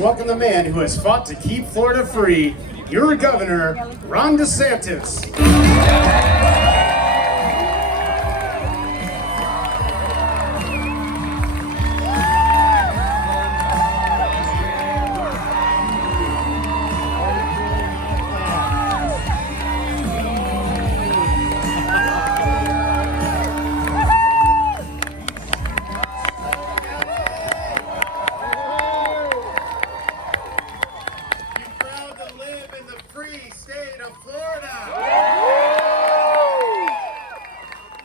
welcome the man who has fought to keep Florida free, your governor, Ron DeSantis. Free state of Florida.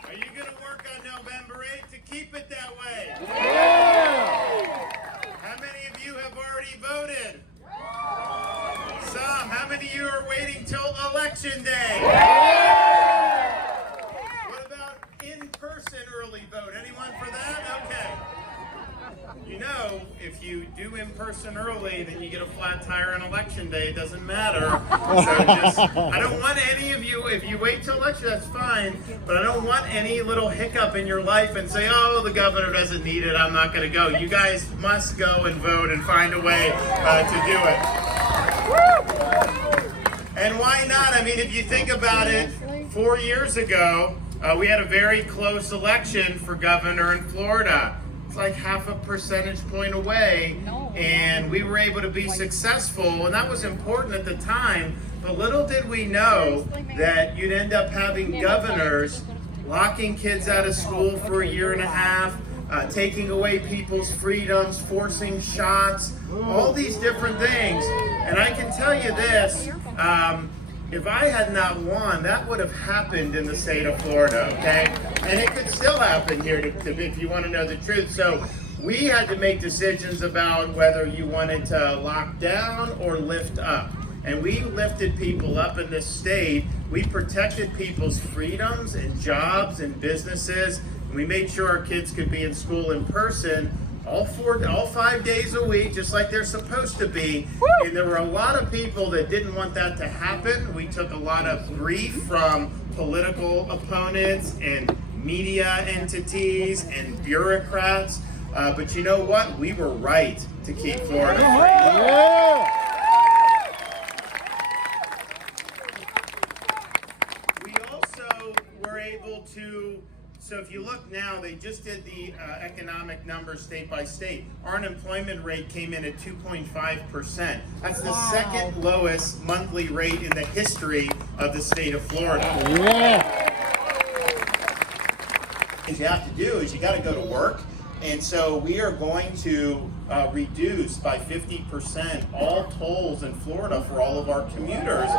Are you going to work on November 8th to keep it that way? How many of you have already voted? Some. How many of you are waiting till Election Day? What about in-person early vote? Anyone for that? Okay. You know, if you do in person early, then you get a flat tire on Election Day. It doesn't matter. So I don't want any of you, if you wait till election, that's fine, but I don't want any little hiccup in your life and say, oh, the governor doesn't need it, I'm not going to go. You guys must go and vote and find a way to do it. And why not? I mean, if you think about it, 4 years ago, we had a very close election for governor in Florida. Like half a percentage point away, and we were able to be successful, and that was important at the time. But little did we know that you'd end up having governors locking kids out of school for a year and a half, taking away people's freedoms, forcing shots, all these different things. And I can tell you this, if I had not won, that would have happened in the state of Florida, okay? And it could still happen here, if you want to know the truth. So we had to make decisions about whether you wanted to lock down or lift up. And we lifted people up in this state. We protected people's freedoms and jobs and businesses. We made sure our kids could be in school in person all 5 days a week, just like they're supposed to be. Woo! And there were a lot of people that didn't want that to happen. We took a lot of grief from political opponents and media entities and bureaucrats. But you know what? We were right to keep Florida free. Yeah. We also were able to, so if you look now, they just did the economic numbers state by state. Our unemployment rate came in at 2.5%. That's the second lowest monthly rate in the history of the state of Florida. Yeah. What you have to do is you got to go to work. And so we are going to reduce by 50% all tolls in Florida for all of our commuters.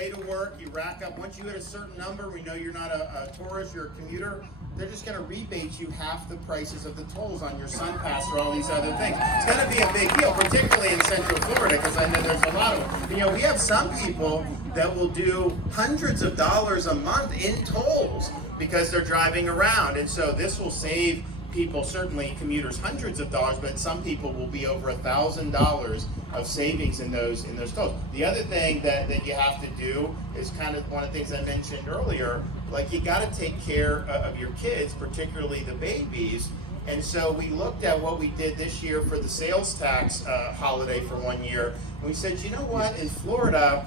To work, you rack up. Once you hit a certain number, we know you're not a tourist, you're a commuter, they're just going to rebate you half the prices of the tolls on your Sun Pass or all these other things. It's going to be a big deal, particularly in Central Florida, because I know there's a lot of them. You know, we have some people that will do hundreds of dollars a month in tolls because they're driving around, and so this will save people, certainly commuters, hundreds of dollars, but some people will be over $1,000 of savings in those tolls. The other thing that you have to do is kind of one of the things I mentioned earlier, like you got to take care of your kids, particularly the babies. And so we looked at what we did this year for the sales tax holiday for 1 year. And we said, you know what, in Florida,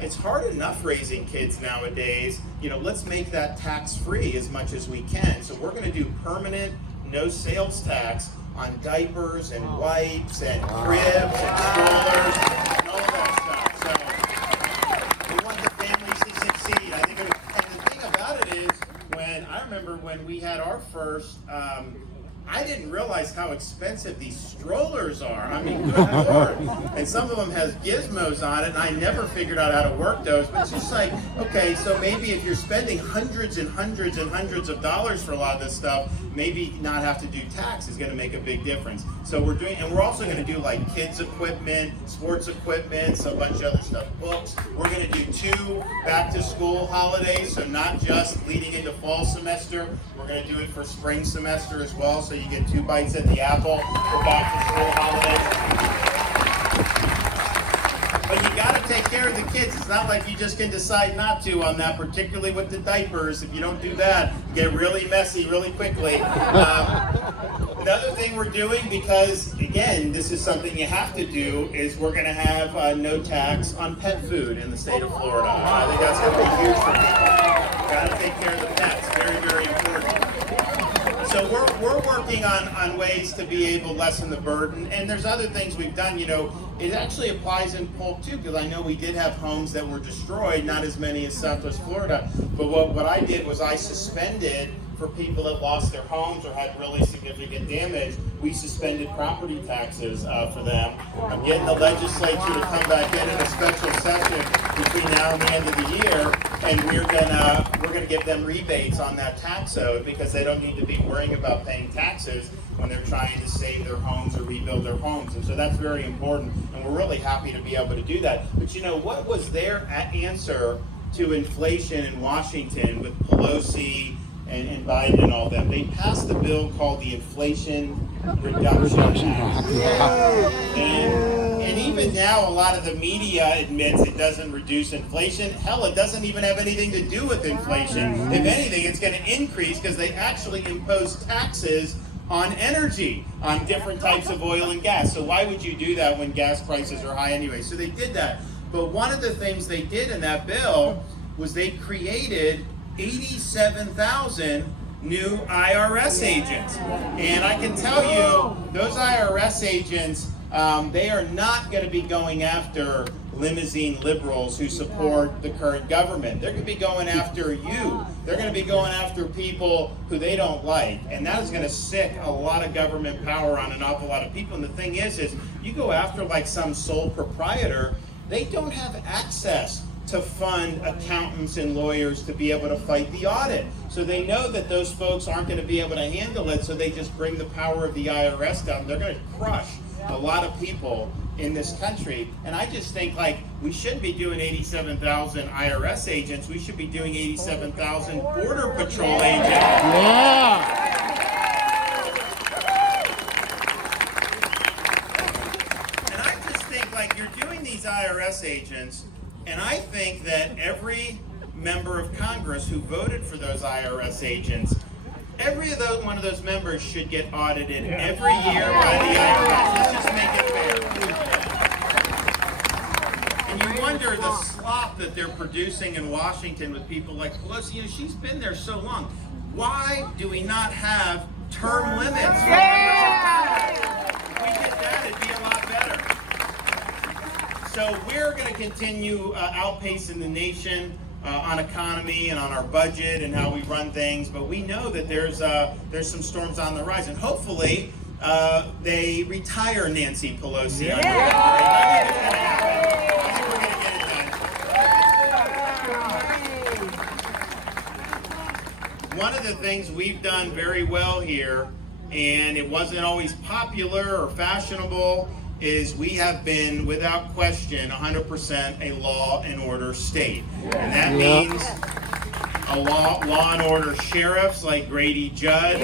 it's hard enough raising kids nowadays. You know, let's make that tax-free as much as we can. So we're going to do permanent no sales tax on diapers and wipes and cribs and strollers and all that stuff. So we want the families to succeed. I think, and the thing about it is, I remember when we had our first, I didn't realize how expensive these strollers are. I mean, good Lord. And some of them has gizmos on it, and I never figured out how to work those. But it's just like, okay, so maybe if you're spending hundreds and hundreds and hundreds of dollars for a lot of this stuff, maybe not have to do tax is going to make a big difference. So we're doing, and we're also going to do like kids equipment, sports equipment, a bunch of other stuff, books. We're going to do 2 back-to-school holidays, so not just leading into fall semester. We're going to do it for spring semester as well, so you get 2 bites at the apple for back-to-school holidays. But you got to take care of the kids. kids. It's not like you just can decide not to on that, particularly with the diapers. If you don't do that, you get really messy really quickly. Another thing we're doing, because again, this is something you have to do, is we're going to have no tax on pet food in the state of Florida. I think that's going to be huge for people. Got to take care of the pets. Very, very important. So we're working on ways to be able to lessen the burden, and there's other things we've done. You know, it actually applies in Polk too, because I know we did have homes that were destroyed, not as many as Southwest Florida. But what I did was I suspended, for people that lost their homes or had really significant damage, we suspended property taxes for them. I'm getting the legislature to come back in a special session between now and the end of the year, and we're gonna give them rebates on that tax owed, because they don't need to be worrying about paying taxes when they're trying to save their homes or rebuild their homes. And so that's very important, and we're really happy to be able to do that. But you know, what was their answer to inflation in Washington with Pelosi and Biden and all them? They passed a bill called the Inflation Reduction Act. And even now, a lot of the media admits it doesn't reduce inflation. Hell, it doesn't even have anything to do with inflation. If anything, it's going to increase, because they actually impose taxes on energy, on different types of oil and gas. So why would you do that when gas prices are high anyway? So they did that. But one of the things they did in that bill was they created 87,000 new IRS agents. And I can tell you, those IRS agents, they are not going to be going after limousine liberals who support the current government. They're going to be going after you. They're going to be going after people who they don't like. And that is going to sick a lot of government power on an awful lot of people. And the thing is you go after like some sole proprietor, they don't have access to fund accountants and lawyers to be able to fight the audit. So they know that those folks aren't going to be able to handle it, so they just bring the power of the IRS down. They're going to crush a lot of people in this country. And I just think, like, we shouldn't be doing 87,000 IRS agents. We should be doing 87,000 Border Patrol agents. Yeah. And I just think, like, you're doing these IRS agents, and I think that every member of Congress who voted for those IRS agents, every one of those members should get audited every year by the IRS. Let's just make it fair. And you wonder the slop that they're producing in Washington with people like Pelosi. You know, she's been there so long. Why do we not have term limits? If we did that, it'd be a lot better. So we're going to continue outpacing the nation on economy and on our budget and how we run things, but we know that there's some storms on the rise, and hopefully they retire Nancy Pelosi. I think we're going to get it done. One of the things we've done very well here, and it wasn't always popular or fashionable, is we have been, without question, 100% a law and order state. And that means a law and order sheriffs like Grady Judd.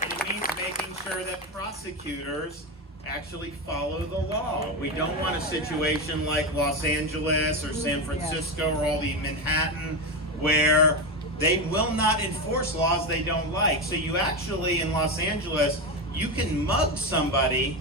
And it means making sure that prosecutors actually follow the law. We don't want a situation like Los Angeles or San Francisco or all the Manhattan, where they will not enforce laws they don't like. So you actually, in Los Angeles, you can mug somebody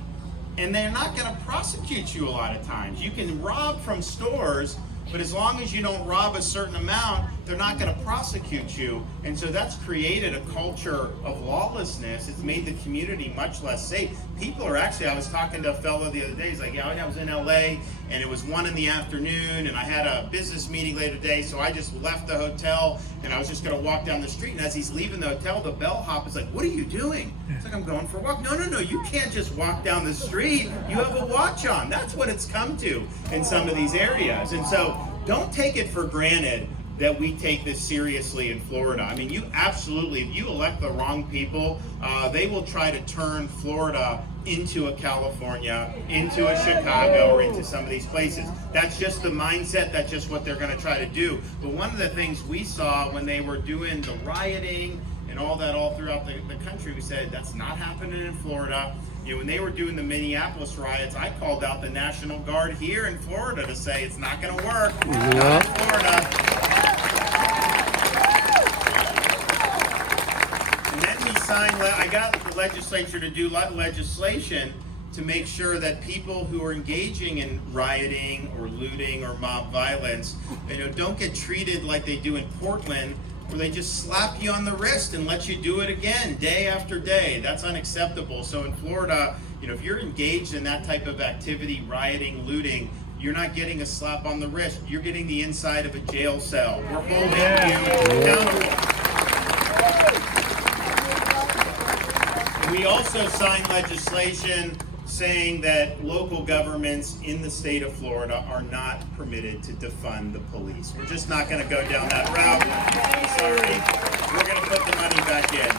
and they're not going to prosecute you a lot of times. You can rob from stores, but as long as you don't rob a certain amount, they're not going to prosecute you. And so that's created a culture of lawlessness. It's made the community much less safe. People are actually, I was talking to a fellow the other day, he's like, yeah, I was in LA and it was 1 PM and I had a business meeting later today, so I just left the hotel and I was just going to walk down the street. And as he's leaving the hotel, the bellhop is like, what are you doing? It's like, I'm going for a walk. No, you can't just walk down the street. You have a watch on. That's what it's come to in some of these areas. And so don't take it for granted that we take this seriously in Florida. I mean, you absolutely, if you elect the wrong people, they will try to turn Florida into a California, into a Chicago, or into some of these places. That's just the mindset, that's just what they're gonna try to do. But one of the things we saw when they were doing the rioting and and all that all throughout the country. We said, that's not happening in Florida. You know, when they were doing the Minneapolis riots, I called out the National Guard here in Florida to say it's not going to work. Not in Florida. And then we signed, I got the legislature to do legislation to make sure that people who are engaging in rioting or looting or mob violence, you know, don't get treated like they do in Portland, where they just slap you on the wrist and let you do it again day after day. That's unacceptable. So in Florida, you know, if you're engaged in that type of activity, rioting, looting, you're not getting a slap on the wrist. You're getting the inside of a jail cell. We're holding you accountable. We also signed legislation saying that local governments in the state of Florida are not permitted to defund the police. We're just not going to go down that route. I'm sorry. We're going to put the money back in.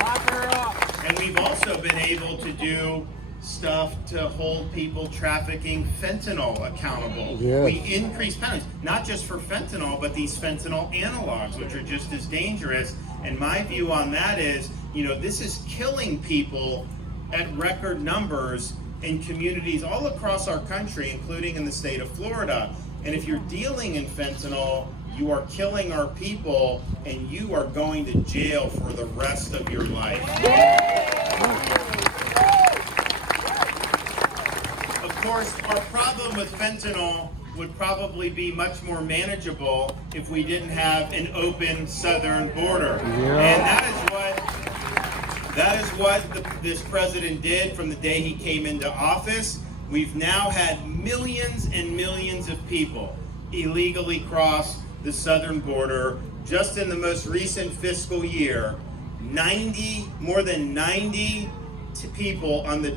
Lock her up. And we've also been able to do stuff to hold people trafficking fentanyl accountable. Yes. We increase penalties, not just for fentanyl, but these fentanyl analogs, which are just as dangerous. And my view on that is, you know, this is killing people at record numbers in communities all across our country, including in the state of Florida. And if you're dealing in fentanyl, you are killing our people, and you are going to jail for the rest of your life. Of course, our problem with fentanyl would probably be much more manageable if we didn't have an open southern border. And that is what this president did from the day he came into office. We've now had millions and millions of people illegally cross the southern border. Just in the most recent fiscal year, more than 90 people on the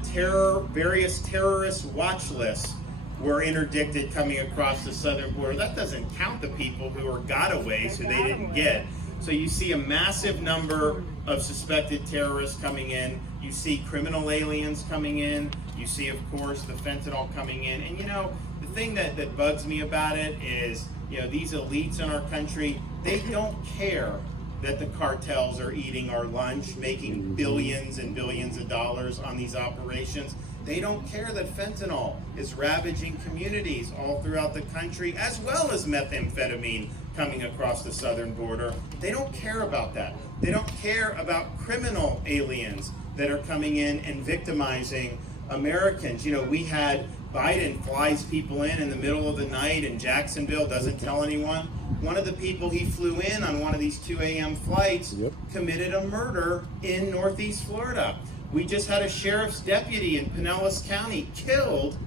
various terrorist watch lists were interdicted coming across the southern border. That doesn't count the people who are gotaways, who they didn't get. So you see a massive number of suspected terrorists coming in. You see criminal aliens coming in. You see, of course, the fentanyl coming in. And, you know, the thing that bugs me about it is, you know, these elites in our country, they don't care that the cartels are eating our lunch, making billions and billions of dollars on these operations. They don't care that fentanyl is ravaging communities all throughout the country, as well as methamphetamine coming across the southern border. They don't care about that. They don't care about criminal aliens that are coming in and victimizing Americans. You know, we had Biden flies people in the middle of the night in Jacksonville, doesn't tell anyone. One of the people he flew in on one of these 2 a.m. flights committed a murder in Northeast Florida. We just had a sheriff's deputy in Pinellas County killed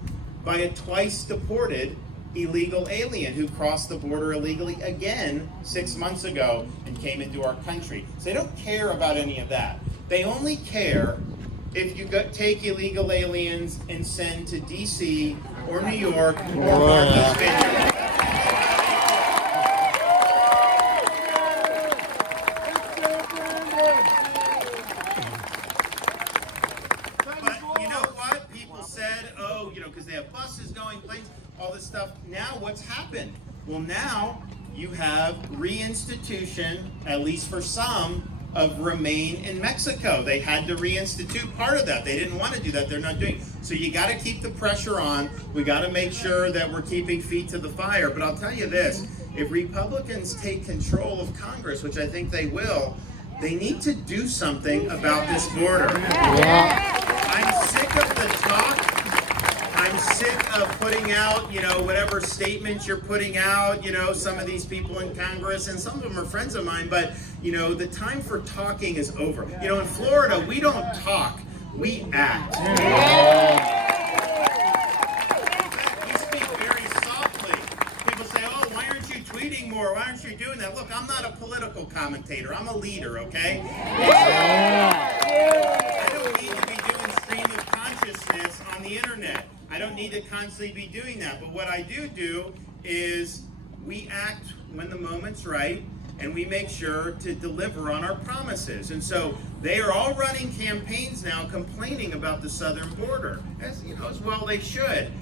by a twice deported illegal alien who crossed the border illegally again 6 months ago and came into our country. So they don't care about any of that. They only care if you take illegal aliens and send to D.C. or New York or Martha's Vineyard. But you know what? People said, oh, you know, because they have buses going, planes, all this stuff. Now what's happened? Well, now you have reinstitution, at least for some, of Remain in Mexico. They had to reinstitute part of that. They didn't want to do that. They're not doing it. So you got to keep the pressure on. We got to make sure that we're keeping feet to the fire. But I'll tell you this, if Republicans take control of Congress, which I think they will, they need to do something about this border. I'm sick of the talk. I'm sick of putting out, you know, whatever statements you're putting out, you know, some of these people in Congress, and some of them are friends of mine, but, you know, the time for talking is over. You know, in Florida, we don't talk, we act. We speak very softly. People say, oh, why aren't you tweeting more? Why aren't you doing that? Look, I'm not a political commentator. I'm a leader, okay? I don't need to be doing stream of consciousness on the internet. I don't need to constantly be doing that. But what I do is we act when the moment's right, and we make sure to deliver on our promises. And so they are all running campaigns now complaining about the southern border, as you know, as well they should.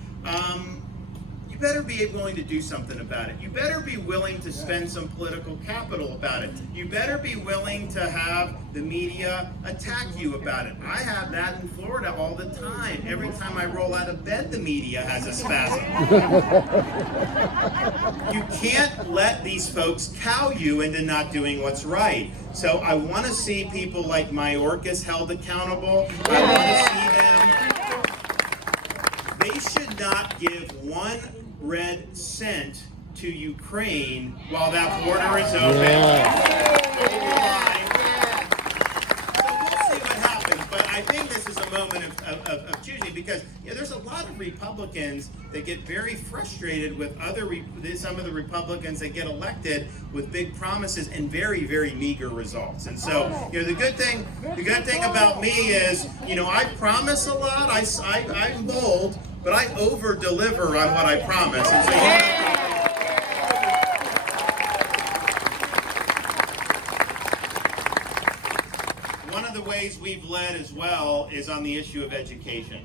you better be willing to do something about it. You better be willing to spend some political capital about it. You better be willing to have the media attack you about it. I have that in Florida all the time. Every time I roll out of bed, the media has a spasm. You can't let these folks cow you into not doing what's right. So I want to see people like Mayorkas held accountable. I want to see them. They should not give 1 red cent to Ukraine while that border is open. So we'll see what happens. But I think this is a moment of choosing, because there's a lot of Republicans that get very frustrated with some of the Republicans that get elected with big promises and very, very meager results. And so, the good thing about me is, I promise a lot. I'm bold, but I over-deliver on what I promise. And so one of the ways we've led as well is on the issue of education.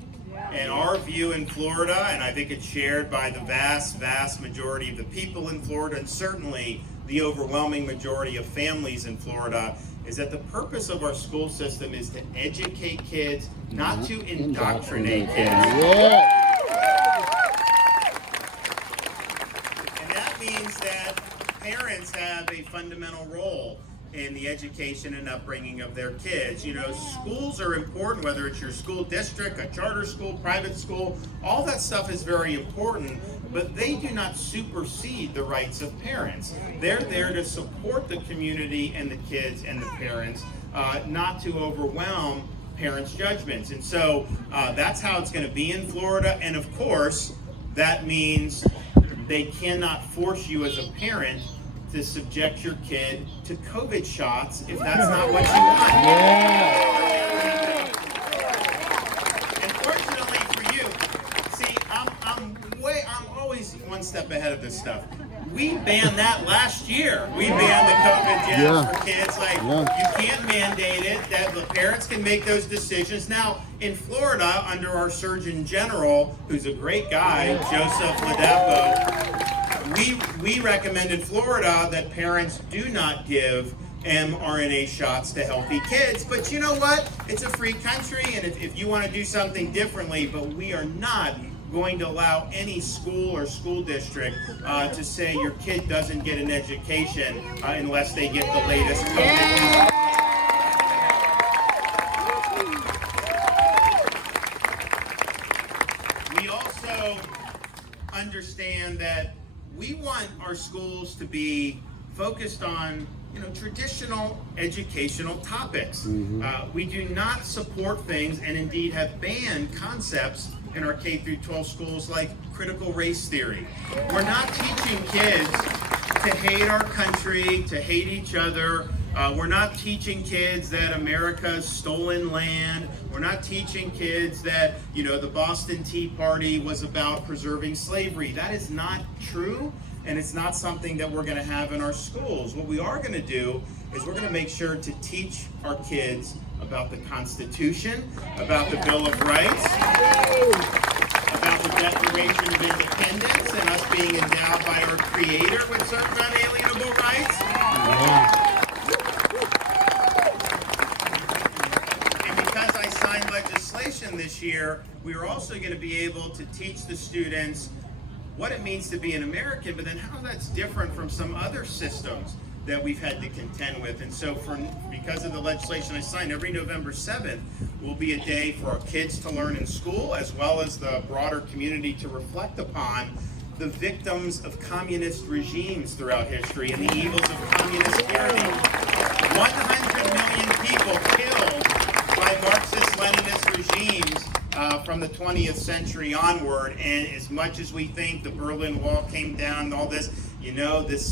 And our view in Florida, and I think it's shared by the vast, vast majority of the people in Florida, and certainly the overwhelming majority of families in Florida, is that the purpose of our school system is to educate kids, not to indoctrinate kids. And that means that parents have a fundamental role in the education and upbringing of their kids. Schools are important, whether it's your school district, a charter school, private school, all that stuff is very important, but they do not supersede the rights of parents. They're there to support the community and the kids and the parents, not to overwhelm parents' judgments. And so that's how it's going to be in Florida. And of course, that means they cannot force you as a parent to subject your kid to COVID shots if that's not what you want. And fortunately for you, see, I'm always one step ahead of this stuff. We banned that last year. We banned the COVID jabs for kids. You can't mandate it. That the parents can make those decisions. Now, in Florida, under our Surgeon General, who's a great guy, Joseph Ladapo, we recommend in Florida that parents do not give mRNA shots to healthy kids. But you know what? It's a free country, and if you want to do something differently, but we are not going to allow any school or school district to say your kid doesn't get an education unless they get the latest COVID. We also understand that we want our schools to be focused on traditional educational topics. We do not support things, and indeed have banned concepts in our K-12 schools like critical race theory. We're not teaching kids to hate our country, to hate each other. We're not teaching kids that America's stolen land. We're not teaching kids that, the Boston Tea Party was about preserving slavery. That is not true, and it's not something that we're going to have in our schools. What we are going to do is we're going to make sure to teach our kids about the Constitution, about the Bill of Rights, about the Declaration of Independence, and us being endowed by our Creator with certain unalienable rights. And because I signed legislation this year, we are also going to be able to teach the students what it means to be an American, but then how that's different from some other systems that we've had to contend with. And so because of the legislation I signed, every November 7th will be a day for our kids to learn in school, as well as the broader community to reflect upon the victims of communist regimes throughout history and the evils of communist tyranny. 100 million people killed by Marxist-Leninist regimes from the 20th century onward. And as much as we think the Berlin Wall came down and all this, this